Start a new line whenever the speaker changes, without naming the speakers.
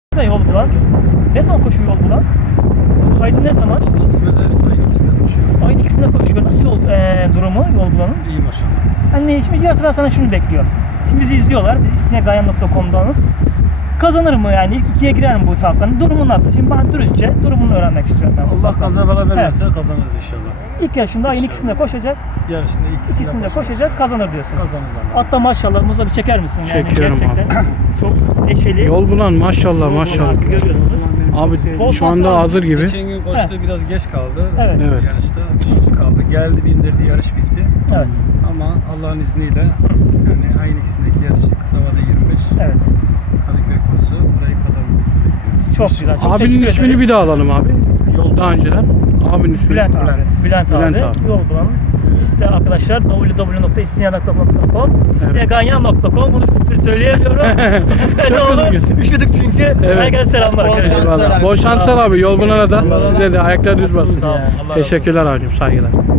Yol bulan. Ne zaman koşuyor yol bulan? Ayın ne zaman?
İsmet Ersa aynı ikisinde koşuyor.
Ayın ikisinde koşuyor. Nasıl yol durumu yol bulanın?
İyi maşallah.
Hani şimdi yarısı ben sana şunu bekliyorum. Şimdi bizi izliyorlar. Biz isteyegayan.com'danız. Kazanır mı yani? İlk ikiye girer mi bu safkanın? Durumu nasıl? Şimdi ben dürüstçe durumunu öğrenmek istiyorum ben bu
Allah
safkanın.
kaza bela vermezse kazanırız inşallah.
İlk yarışında ayın
İnşallah.
ikisinde koşacak.
Yarışında
İkisinde koşacak, kazanır diyorsun.
Kazanırız Allah.
Hatta maşallah Musa bir çeker misin? Yani
Çekiyorum
gerçekten çok neşeli.
Yol bulan maşallah maşallah.
Görüyorsunuz.
Abi
Bol
şu anda
şans
hazır gibi.
Geçen gün koştu biraz geç kaldı.
Evet.
Evet.
Yarışta 3. kaldı. Geldi bindirdi yarış bitti.
Evet.
Ama Allah'ın izniyle yani ayın ikisindeki yarışı kısa vade 25.
Evet.
Kadıköy koşusu burayı kazanmamızı bekliyoruz.
Çok güzel. Çok
Abinin
teşekkür
ismini
ederiz.
bir daha alalım abi. Yol daha önceden. Abinin ismi.
Bülent abi. Bülent
Bülent
abi.
abi.
Yol bulalım. İşte arkadaşlar www.isteyen.com isteyeganyan.com bunu bir sürü söyleyemiyorum. Ne olur üşüdük çünkü. Herkese selamlar.
Eyvallah. Bol şanslar abi. Yol bulana da size de ayaklar düz basın.
Sağ olun.
Teşekkürler abicim. Saygılar.